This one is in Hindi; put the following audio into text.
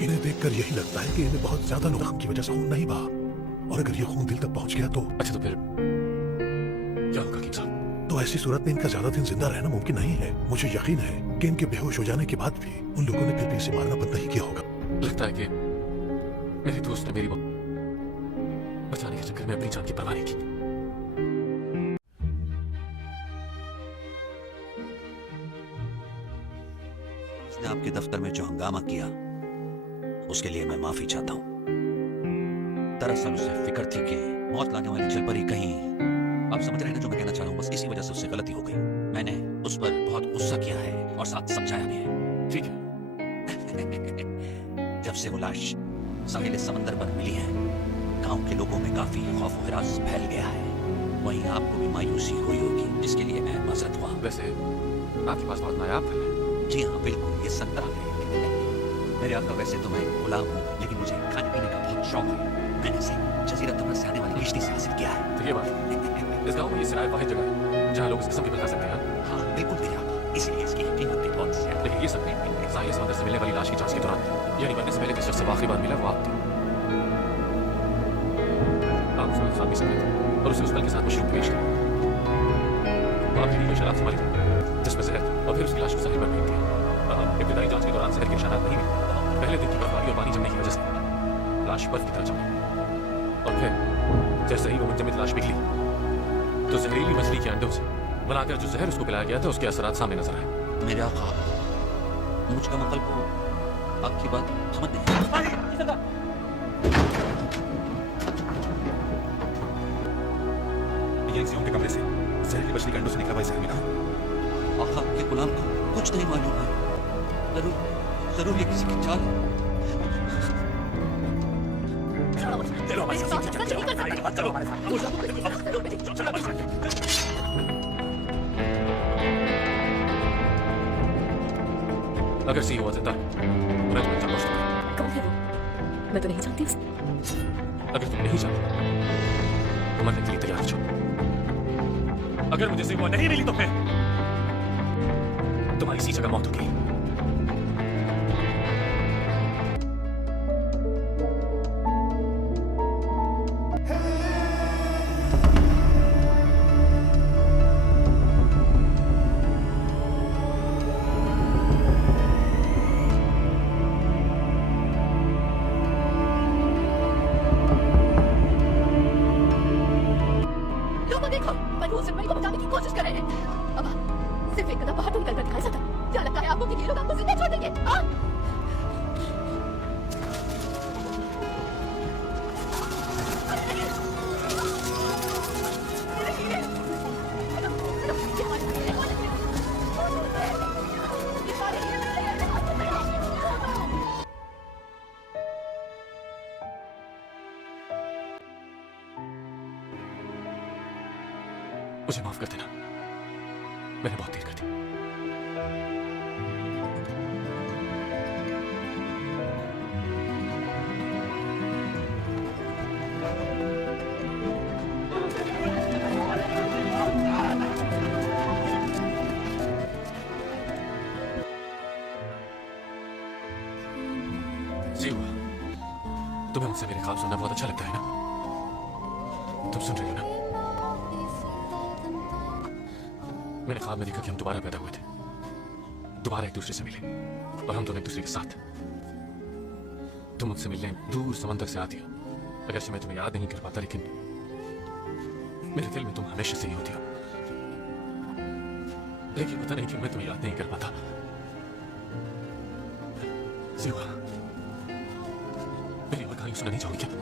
इन्हें देखकर यही लगता है कि इन्हें बहुत ज्यादा जख्म की वजह से खून नहीं बहा, और अगर ये खून दिल तक पहुंच गया तो अच्छा, तो फिर क्या होगा हकीम साहब? तो ऐसी सूरत में इनका ज्यादा दिन जिंदा रहना मुमकिन नहीं है। मुझे यकीन है कि इनके बेहोश हो जाने के बाद भी उन लोगों ने फिर भी इसे मारना बंद नहीं किया होगा। लगता है कि मेरे दोस्त ने मेरी बचाने के चक्कर में अपनी जान की परवाह नहीं की। उसने आपके दफ्तर में जो हंगामा किया उसके लिए मैं माफी चाहता हूं। दरअसल उसे फिक्र थी कि मौत लाने वाली जलपरी कहीं, आप समझ रहे हैं ना जो मैं कहना चाह रहा हूं, बस इसी वजह से उससे गलती हो गई। मैंने उस पर बहुत गुस्सा किया है और साथ समझाया भी है। ठीक है। जब से वो लाश साहिल समंदर पर मिली है, गांव के लोगों में काफी खौफ और हिरास फैल गया है। वहीं आपको भी मायूसी हुई होगी, जिसके लिए मैं माजरत हुआ। वैसे आपके पास बहुत नायाब फल है। जी हाँ बिल्कुल, ये संतरा है। मेरे आका वैसे तो मैं गुलाम हूँ, लेकिन मुझे खाने पीने का बहुत शौक है। मैंने इसे जजीरा तमर से आने वाली किश्ती से हासिल किया है। तो ये बात, इस गांव में ये सिराय वाहिद जगह है जहाँ लोग इस किस्म के फल खा सकते हैं। हाँ बिल्कुल मेरे आका, इसलिए इसकी कीमत भी बहुत ज्यादा है। लेकिन ये सब नहीं, साहिल समंदर से मिलने वाली लाश की जांच के दौरान, यानी मरने से पहले जिस शख्स से आखिरी बार मिला वो आप थे। आप उसमें खान भी सकते थे और उसे उस पल के साथ मशरूब पेश किया। तो आपकी दी हुई शराब संभाली थी जिसमें जहर था, और फिर उसकी लाश को साहिल पर फेंक दिया। इब्तिदाई जांच के दौरान जहर के निशानात नहीं मिले। पहले दिन की बर्फबारी और पानी जमने की वजह से लाश बर्फ की तरह जम गई, और फिर जैसे ही वो मुंजमद लाश निकली तो जहरीली मछली के अंडों से बनाकर जो जहर उसको पिलाया गया था उसके असरात सामने नजर आए। मेरे आका, मुझका मकल को आपकी बात समझ नहीं। के कमरे से जहरीली मछली के अंडों से निकला हुआ जहर मिला। आका के गुलाम को कुछ नहीं मालूम है। जरूर जरूर ये किसी की चाल है। अगर सी हुआ जिंदा है, मैं तुम्हें जानता हूं। कौन है वो? मैं तो नहीं जानती उसे। अगर तुम नहीं जानती तो मरने के लिए तैयार हो जाओ। अगर मुझे सी हुआ नहीं मिली तो फिर तुम्हारी इसी जगह मौत होगी। देखो, पर वो सिर्फ को बचाने की कोशिश कर रहे हैं। अब सिर्फ एक कदम बाहर तो निकल कर दिखाया जाता। क्या लगता है आपको कि ये लोग आपको जिंदा छोड़ देंगे? मुझे माफ कर देना, मैंने बहुत देर कर दी। जी हुआ, तुम्हें मुझसे मेरे ख्वाब सुनना बहुत अच्छा लगता है ना? तुम सुन रही हो ना? मैंने ख्वाब में देखा कि हम दोबारा पैदा हुए थे, दोबारा एक दूसरे से मिले, और हम दोनों एक दूसरे के साथ। तुम मुझसे मिलने दूर समंदर से आती हो। अगरचे मैं तुम्हें याद नहीं कर पाता, लेकिन मेरे दिल में तुम हमेशा से ही होती हो। लेकिन पता नहीं क्यों मैं तुम्हें याद नहीं कर पाता। सिवा, मेरी और कहानी सुनना नहीं चाहोगी क्या?